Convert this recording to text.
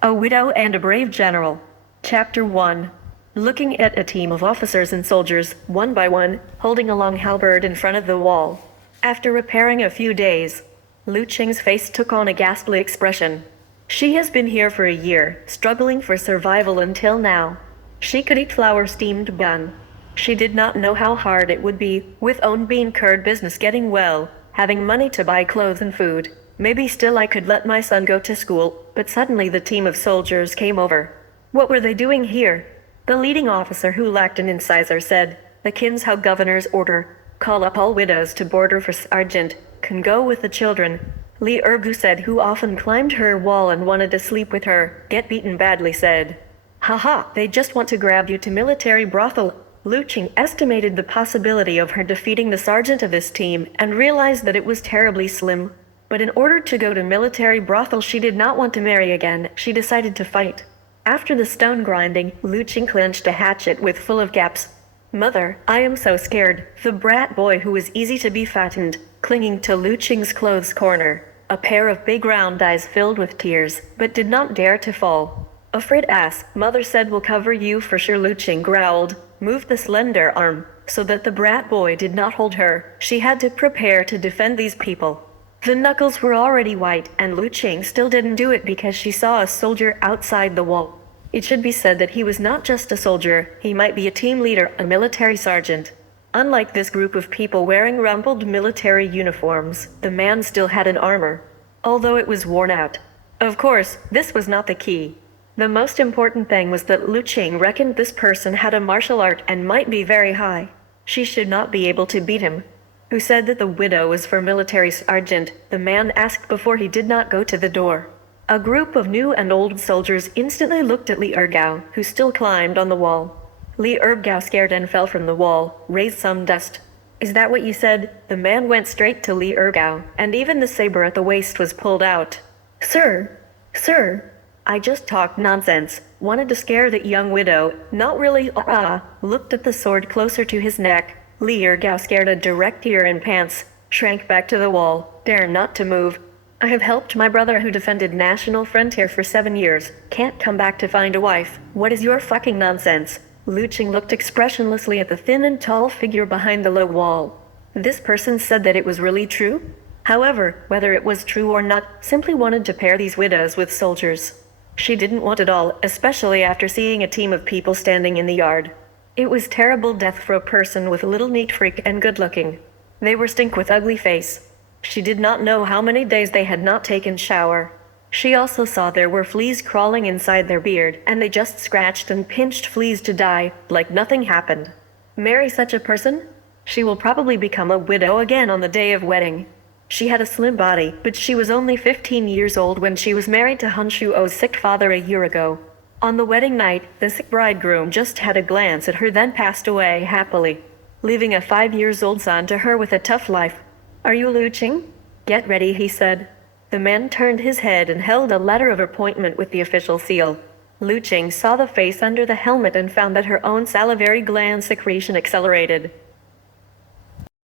A Widow and a Brave General. Chapter 1. Looking at a team of officers and soldiers, one by one, holding a long halberd in front of the wall. After repairing a few days, Lu Qing's face took on a ghastly expression. She has been here for a year, struggling for survival until now. She could eat flour steamed bun. She did not know how hard it would be, with own bean curd business getting well, having money to buy clothes and food. Maybe still I could let my son go to school, but suddenly the team of soldiers came over. What were they doing here? The leading officer, who lacked an incisor, said, "The Kinshow governor's order. Call up all widows to border for sergeant. Can go with the children." Li Ergu said, who often climbed her wall and wanted to sleep with her, get beaten badly, said, "Haha, they just want to grab you to military brothel." Lu Qing estimated the possibility of her defeating the sergeant of this team and realized that it was terribly slim. But in order to go to military brothel, she did not want to marry again. She decided to fight. After the stone grinding, Lu Qing clenched a hatchet with full of gaps. "Mother, I am so scared." The brat boy, who was easy to be fattened, clinging to Lu Qing's clothes corner, a pair of big round eyes filled with tears, but did not dare to fall. "Afraid ass, mother said will cover you for sure," Lu Qing growled, moved the slender arm, so that the brat boy did not hold her. She had to prepare to defend these people. The knuckles were already white, and Lu Qing still didn't do it because she saw a soldier outside the wall. It should be said that he was not just a soldier, he might be a team leader, a military sergeant. Unlike this group of people wearing rumpled military uniforms, the man still had an armor, although it was worn out. Of course, this was not the key. The most important thing was that Lu Qing reckoned this person had a martial art and might be very high. She should not be able to beat him. Who said that the widow was for military sergeant? The man asked before he did not go to the door. A group of new and old soldiers instantly looked at Li Ergao, who still climbed on the wall. Li Ergao scared and fell from the wall, raised some dust. "Is that what you said?" The man went straight to Li Ergao, and even the saber at the waist was pulled out. Sir! I just talked nonsense. Wanted to scare that young widow. Not really. Looked at the sword closer to his neck. Li Ergao, scared a direct ear and pants, shrank back to the wall, dare not to move. "I have helped my brother who defended national frontier for 7 years. Can't come back to find a wife. What is your fucking nonsense?" Lu Qing looked expressionlessly at the thin and tall figure behind the low wall. This person said that it was really true? However, whether it was true or not, simply wanted to pair these widows with soldiers. She didn't want it all, especially after seeing a team of people standing in the yard. It was terrible death for a person with a little neat freak and good looking. They were stink with ugly face. She did not know how many days they had not taken shower. She also saw there were fleas crawling inside their beard, and they just scratched and pinched fleas to die, like nothing happened. Marry such a person? She will probably become a widow again on the day of wedding. She had a slim body, but she was only 15 years old when she was married to Han Shuo's sick father a year ago. On the wedding night, the sick bridegroom just had a glance at her, then passed away happily, leaving a 5-year-old son to her with a tough life. "Are you Lu Qing?" "Get ready," he said. The man turned his head and held a letter of appointment with the official seal. Lu Qing saw the face under the helmet and found that her own salivary gland secretion accelerated.